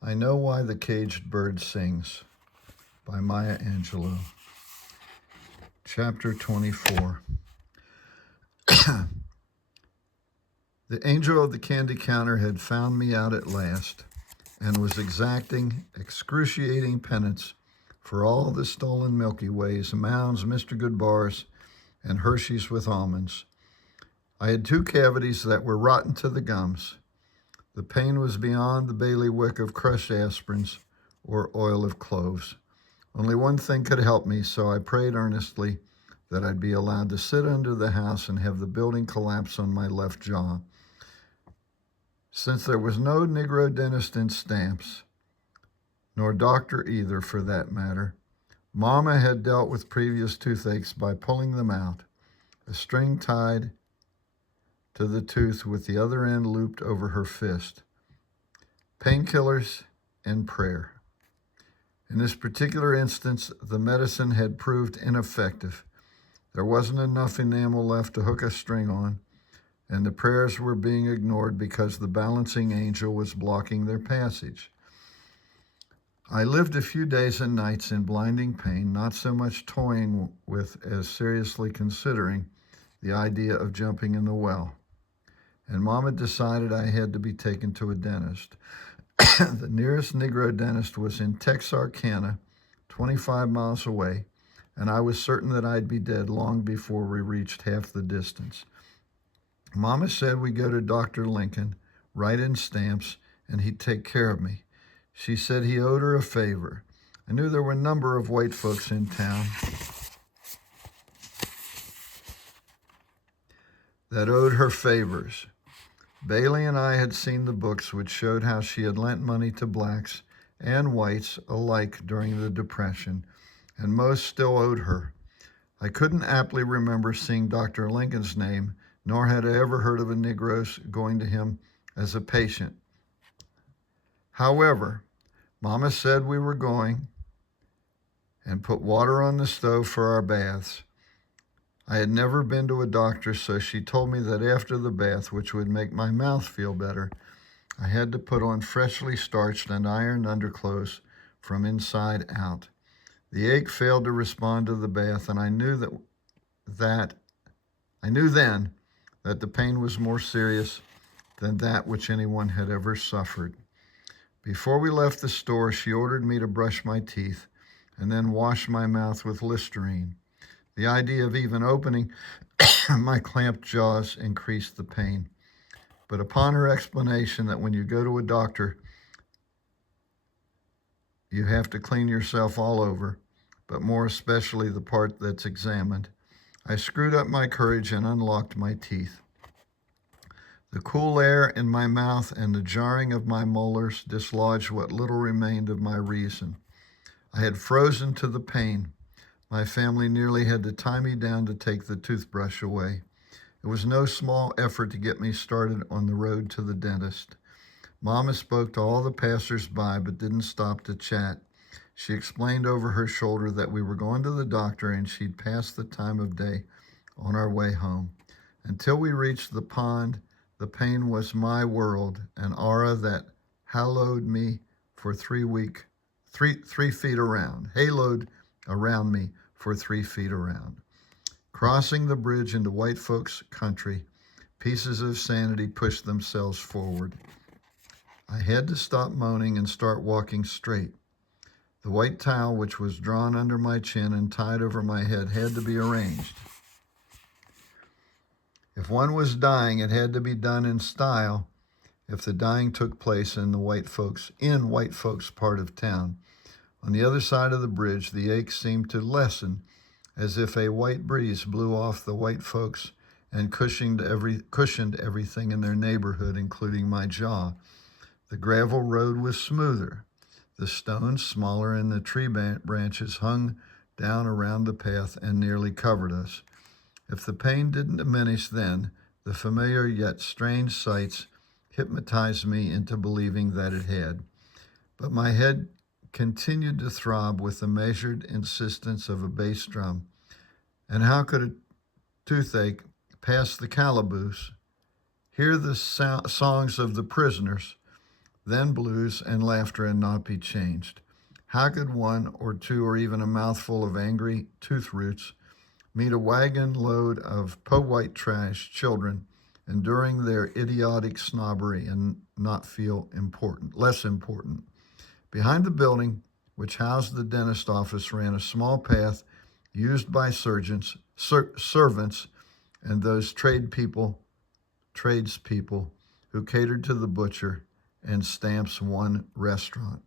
I Know Why the Caged Bird Sings by Maya Angelou. Chapter 24. The angel of the candy counter had found me out at last and was exacting excruciating penance for all the stolen Milky Ways, Mounds, Mr. Goodbars, and Hershey's with almonds. I had 2 cavities that were rotten to the gums. The pain was beyond the bailiwick of crushed aspirins or oil of cloves. Only one thing could help me, so I prayed earnestly that I'd be allowed to sit under the house and have the building collapse on my left jaw. Since there was no Negro dentist in Stamps, nor doctor either for that matter, Mama had dealt with previous toothaches by pulling them out, a string tied to the tooth with the other end looped over her fist. Painkillers and prayer. In this particular instance, the medicine had proved ineffective. There wasn't enough enamel left to hook a string on, and the prayers were being ignored because the balancing angel was blocking their passage. I lived a few days and nights in blinding pain, not so much toying with as seriously considering the idea of jumping in the well. And Mama decided I had to be taken to a dentist. The nearest Negro dentist was in Texarkana, 25 miles away, and I was certain that I'd be dead long before we reached half the distance. Mama said we go to Dr. Lincoln, write in Stamps, and he'd take care of me. She said he owed her a favor. I knew there were a number of white folks in town that owed her favors. Bailey and I had seen the books which showed how she had lent money to blacks and whites alike during the Depression, and most still owed her. I couldn't aptly remember seeing Dr. Lincoln's name, nor had I ever heard of a Negro's going to him as a patient. However, Mama said we were going and put water on the stove for our baths. I had never been to a doctor, so she told me that after the bath, which would make my mouth feel better, I had to put on freshly starched and ironed underclothes from inside out. The ache failed to respond to the bath, and I knew then that the pain was more serious than that which anyone had ever suffered. Before we left the store, she ordered me to brush my teeth and then wash my mouth with Listerine. The idea of even opening my clamped jaws increased the pain. But upon her explanation that when you go to a doctor, you have to clean yourself all over, but more especially the part that's examined, I screwed up my courage and unlocked my teeth. The cool air in my mouth and the jarring of my molars dislodged what little remained of my reason. I had frozen to the pain. My family nearly had to tie me down to take the toothbrush away. It was no small effort to get me started on the road to the dentist. Mama spoke to all the passers-by but didn't stop to chat. She explained over her shoulder that we were going to the doctor and she'd pass the time of day on our way home. Until we reached the pond, the pain was my world, an aura that haloed me for 3 feet around. Haloed around me for 3 feet around. Crossing the bridge into white folks' country, pieces of sanity pushed themselves forward. I had to stop moaning and start walking straight. The white towel, which was drawn under my chin and tied over my head, had to be arranged. If one was dying, it had to be done in style if the dying took place in white folks' part of town. On the other side of the bridge, the ache seemed to lessen as if a white breeze blew off the white folks and cushioned everything in their neighborhood, including my jaw. The gravel road was smoother. The stones, smaller, and the tree branches hung down around the path and nearly covered us. If the pain didn't diminish then, the familiar yet strange sights hypnotized me into believing that it had. But my head continued to throb with the measured insistence of a bass drum. And how could a toothache pass the calaboose, hear the songs of the prisoners, then blues and laughter and not be changed. How could one or two or even a mouthful of angry tooth roots meet a wagon load of po-white trash children enduring their idiotic snobbery and not feel less important? Behind the building, which housed the dentist office, ran a small path used by servants, and those tradespeople who catered to the butcher and Stamps One restaurant.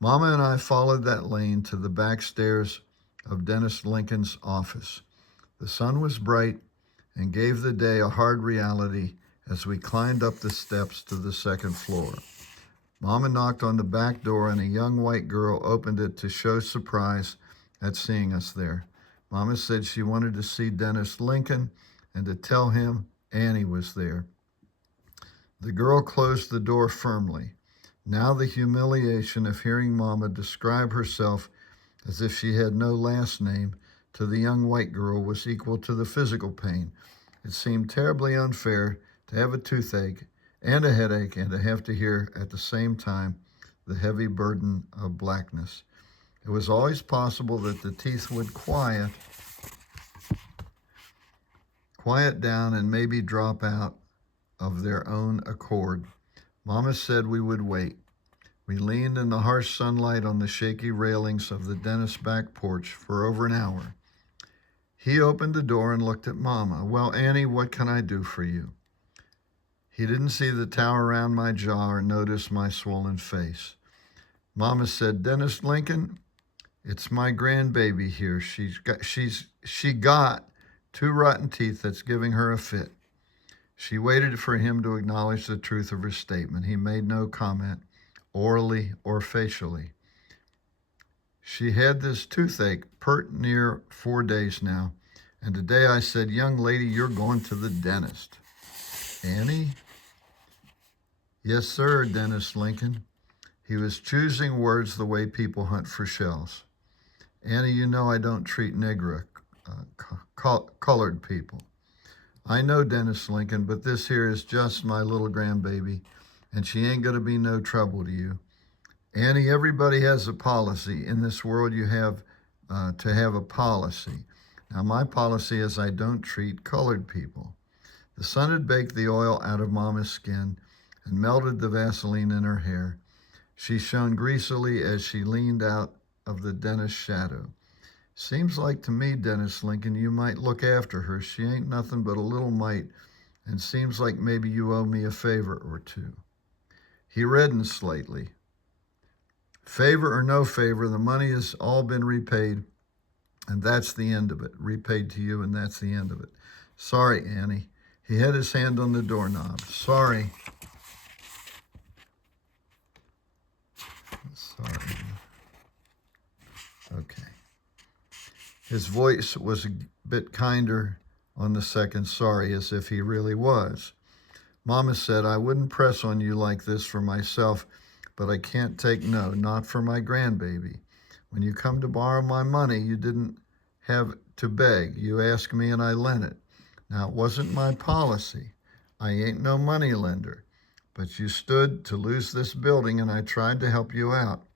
Mama and I followed that lane to the back stairs of Dennis Lincoln's office. The sun was bright and gave the day a hard reality as we climbed up the steps to the second floor. Mama knocked on the back door and a young white girl opened it to show surprise at seeing us there. Mama said she wanted to see Dennis Lincoln and to tell him Annie was there. The girl closed the door firmly. Now the humiliation of hearing Mama describe herself as if she had no last name to the young white girl was equal to the physical pain. It seemed terribly unfair to have a toothache and a headache and to have to hear at the same time the heavy burden of blackness. It was always possible that the teeth would quiet down and maybe drop out of their own accord. Mama said we would wait. We leaned in the harsh sunlight on the shaky railings of the dentist's back porch for over an hour. He opened the door and looked at Mama. "Well, Annie, what can I do for you?" He didn't see the towel around my jaw or notice my swollen face. Mama said, "Dennis Lincoln, it's my grandbaby here. She got 2 rotten teeth that's giving her a fit." She waited for him to acknowledge the truth of her statement. He made no comment, orally or facially. "She had this toothache pert near 4 days now, and today I said, 'Young lady, you're going to the dentist.'" "Annie?" "Yes, sir, Dennis Lincoln." He was choosing words the way people hunt for shells. "Annie, you know I don't treat colored people." "I know, Dennis Lincoln, but this here is just my little grandbaby, and she ain't going to be no trouble to you." "Annie, everybody has a policy. In this world, you have to have a policy. Now, my policy is I don't treat colored people." The sun had baked the oil out of Mama's skin and melted the Vaseline in her hair. She shone greasily as she leaned out of the dentist's shadow. "Seems like to me, Dennis Lincoln, you might look after her. She ain't nothing but a little mite, and seems like maybe you owe me a favor or two." He reddened slightly. "Favor or no favor, the money has all been repaid, and that's the end of it. Repaid to you, and that's the end of it. Sorry, Annie." He had his hand on the doorknob. "Sorry." Sorry. Okay. His voice was a bit kinder on the second sorry, as if he really was. Mama said, "I wouldn't press on you like this for myself, but I can't take no, not for my grandbaby. When you come to borrow my money, you didn't have to beg. You asked me and I lent it. Now, it wasn't my policy. I ain't no money lender. But you stood to lose this building and I tried to help you out.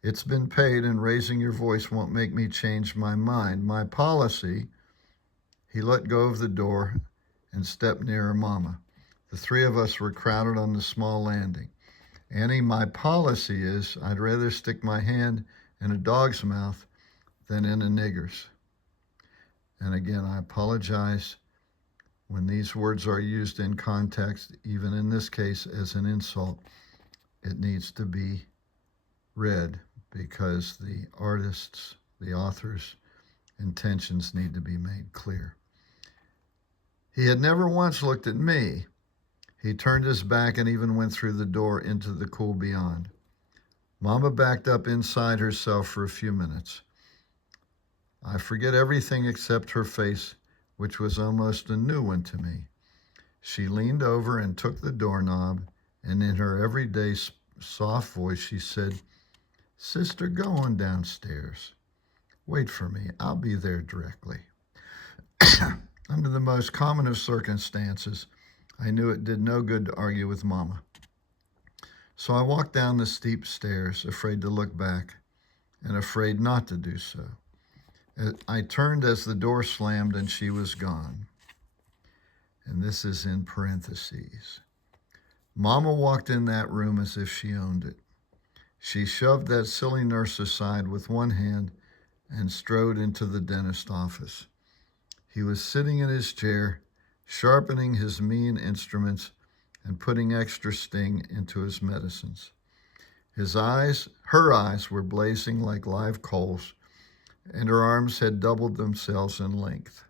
It's been paid, and raising your voice won't make me change my mind. My policy..." He let go of the door and stepped nearer Mama. The 3 of us were crowded on the small landing. "Annie, my policy is I'd rather stick my hand in a dog's mouth than in a nigger's." And again, I apologize when these words are used in context, even in this case as an insult. It needs to be read because the artist's, the author's intentions need to be made clear. He had never once looked at me. He turned his back and even went through the door into the cool beyond. Mama backed up inside herself for a few minutes. I forget everything except her face, which was almost a new one to me. She leaned over and took the doorknob, and in her everyday soft voice, she said, "Sister, go on downstairs. Wait for me. I'll be there directly." Under the most common of circumstances, I knew it did no good to argue with Mama. So I walked down the steep stairs, afraid to look back and afraid not to do so. I turned as the door slammed and she was gone. And this is in parentheses. Mama walked in that room as if she owned it. She shoved that silly nurse aside with one hand and strode into the dentist's office. He was sitting in his chair, sharpening his mean instruments and putting extra sting into his medicines. Her eyes were blazing like live coals, and her arms had doubled themselves in length.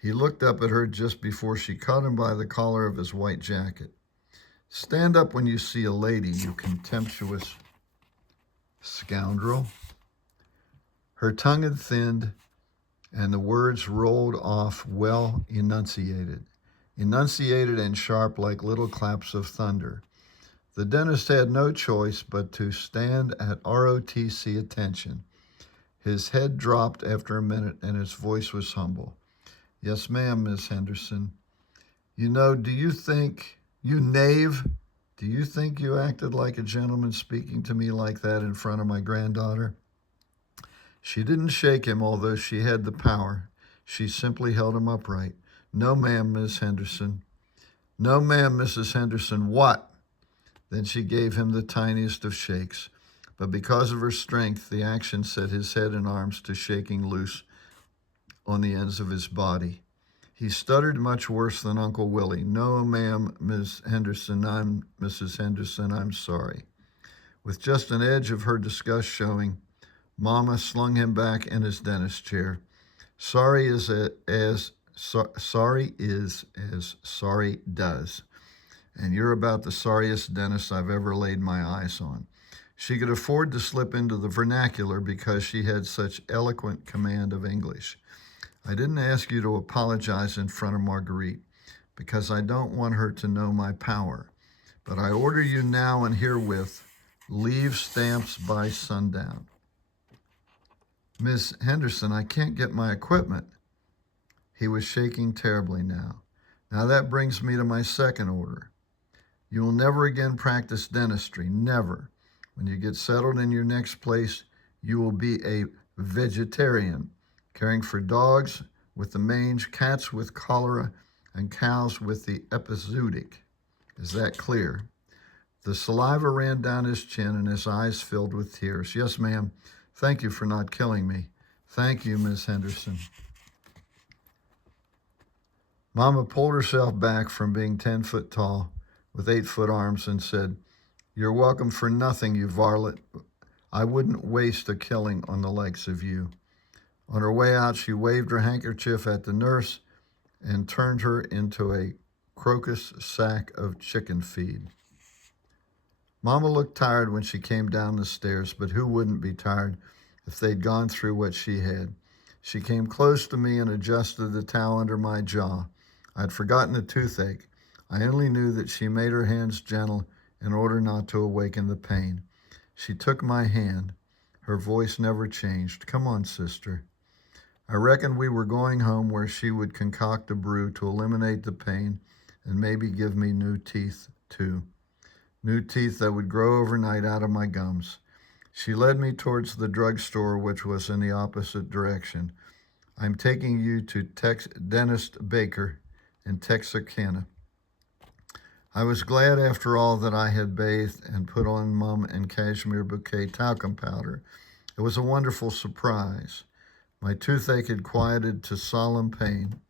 He looked up at her just before she caught him by the collar of his white jacket. "Stand up when you see a lady, you contemptuous scoundrel." Her tongue had thinned, and the words rolled off well enunciated and sharp like little claps of thunder. The dentist had no choice but to stand at ROTC attention. His head dropped after a minute, and his voice was humble. "Yes, ma'am, Miss Henderson. You know, do you think you acted like a gentleman speaking to me like that in front of my granddaughter?" She didn't shake him, although she had the power. She simply held him upright. "No, ma'am, Miss Henderson." "No, ma'am, Mrs. Henderson, what?" Then she gave him the tiniest of shakes. But because of her strength, the action set his head and arms to shaking loose on the ends of his body. He stuttered much worse than Uncle Willie. "No, ma'am, Miss Henderson, Mrs. Henderson, I'm sorry." With just an edge of her disgust showing, Mama slung him back in his dentist chair. Sorry is as sorry does. And you're about the sorriest dentist I've ever laid my eyes on. She could afford to slip into the vernacular because she had such eloquent command of English. "I didn't ask you to apologize in front of Marguerite because I don't want her to know my power. But I order you now and herewith, leave stamps by sundown." "Miss Henderson, I can't get my equipment." He was shaking terribly now. "Now that brings me to my second order. You will never again practice dentistry, never. When you get settled in your next place, you will be a vegetarian, caring for dogs with the mange, cats with cholera, and cows with the epizootic. Is that clear?" The saliva ran down his chin and his eyes filled with tears. "Yes, ma'am. Thank you for not killing me." "Thank you, Miss Henderson." Mama pulled herself back from being 10 foot tall with 8-foot arms and said, "You're welcome for nothing, you varlet. I wouldn't waste a killing on the likes of you." On her way out, she waved her handkerchief at the nurse and turned her into a crocus sack of chicken feed. Mama looked tired when she came down the stairs, but who wouldn't be tired if they'd gone through what she had? She came close to me and adjusted the towel under my jaw. I'd forgotten the toothache. I only knew that she made her hands gentle in order not to awaken the pain. She took my hand. Her voice never changed. "Come on, sister." I reckoned we were going home where she would concoct a brew to eliminate the pain and maybe give me new teeth, too. New teeth that would grow overnight out of my gums. She led me towards the drugstore, which was in the opposite direction. "I'm taking you to Dentist Baker in Texarkana." I was glad after all that I had bathed and put on mum and cashmere bouquet talcum powder. It was a wonderful surprise. My toothache had quieted to solemn pain.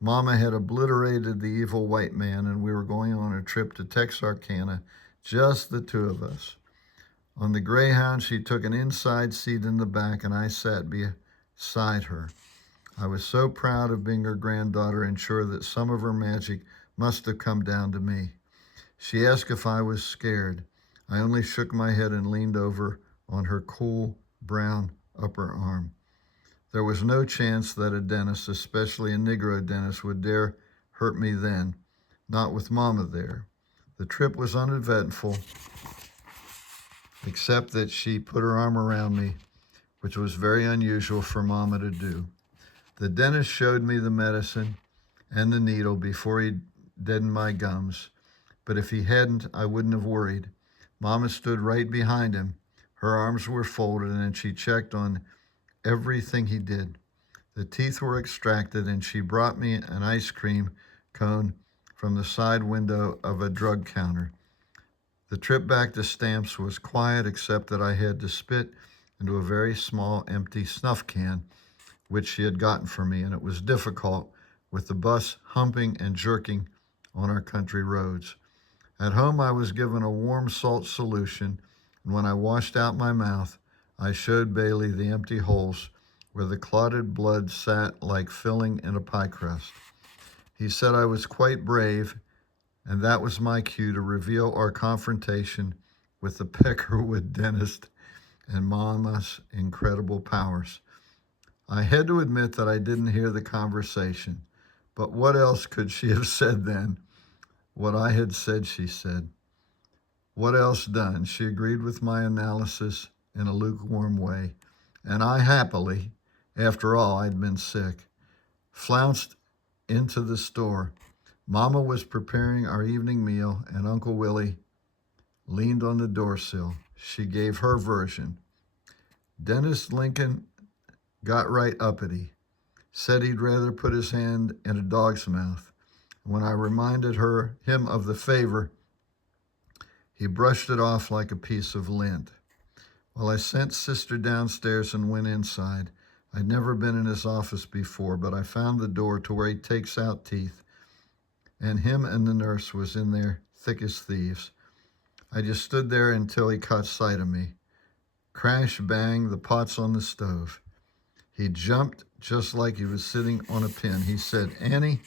Mama had obliterated the evil white man, and we were going on a trip to Texarkana, just the two of us. On the Greyhound, she took an inside seat in the back, and I sat beside her. I was so proud of being her granddaughter and sure that some of her magic must have come down to me. She asked if I was scared. I only shook my head and leaned over on her cool brown upper arm. There was no chance that a dentist, especially a Negro dentist, would dare hurt me then, not with Mama there. The trip was uneventful, except that she put her arm around me, which was very unusual for Mama to do. The dentist showed me the medicine and the needle before he deadened my gums, but if he hadn't, I wouldn't have worried. Mama stood right behind him. Her arms were folded, and she checked on everything he did. The teeth were extracted, and she brought me an ice cream cone from the side window of a drug counter. The trip back to Stamps was quiet, except that I had to spit into a very small empty snuff can, which she had gotten for me, and it was difficult with the bus humping and jerking on our country roads. At home, I was given a warm salt solution, and when I washed out my mouth, I showed Bailey the empty holes where the clotted blood sat like filling in a pie crust. He said I was quite brave, and that was my cue to reveal our confrontation with the Peckerwood dentist and Mama's incredible powers. I had to admit that I didn't hear the conversation, but what else could she have said then? What I had said, she said. What else done? She agreed with my analysis in a lukewarm way, and I happily, after all, I'd been sick, flounced into the store. Mama was preparing our evening meal, and Uncle Willie leaned on the doorsill. She gave her version. Dennis Lincoln got right uppity, said he'd rather put his hand in a dog's mouth. When I reminded him of the favor, he brushed it off like a piece of lint. Well, I sent Sister downstairs and went inside. I'd never been in his office before, but I found the door to where he takes out teeth, and him and the nurse was in there thick as thieves. I just stood there until he caught sight of me. Crash, bang, the pot's on the stove. He jumped just like he was sitting on a pin. He said, "Annie,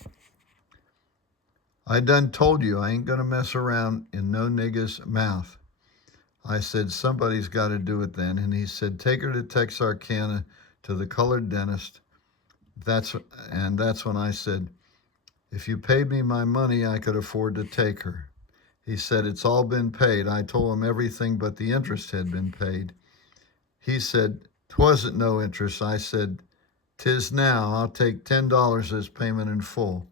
I done told you I ain't gonna mess around in no nigga's mouth." I said, "Somebody's got to do it then." And he said, "Take her to Texarkana to the colored dentist." That's when I said, "If you paid me my money, I could afford to take her." He said, "It's all been paid." I told him everything but the interest had been paid. He said, "'Twasn't no interest." I said, "'Tis now. I'll take $10 as payment in full."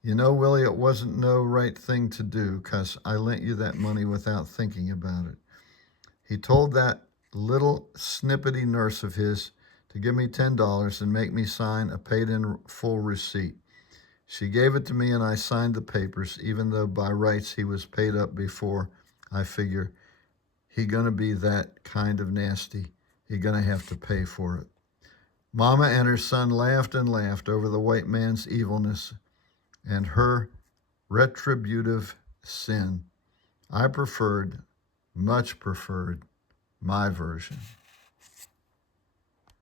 You know, Willie, it wasn't no right thing to do, 'cause I lent you that money without thinking about it. He told that little snippety nurse of his to give me $10 and make me sign a paid-in-full receipt. She gave it to me, and I signed the papers, even though by rights he was paid up before. I figure he gonna be that kind of nasty. He gonna have to pay for it. Mama and her son laughed and laughed over the white man's evilness and her retributive sin. I much preferred my version.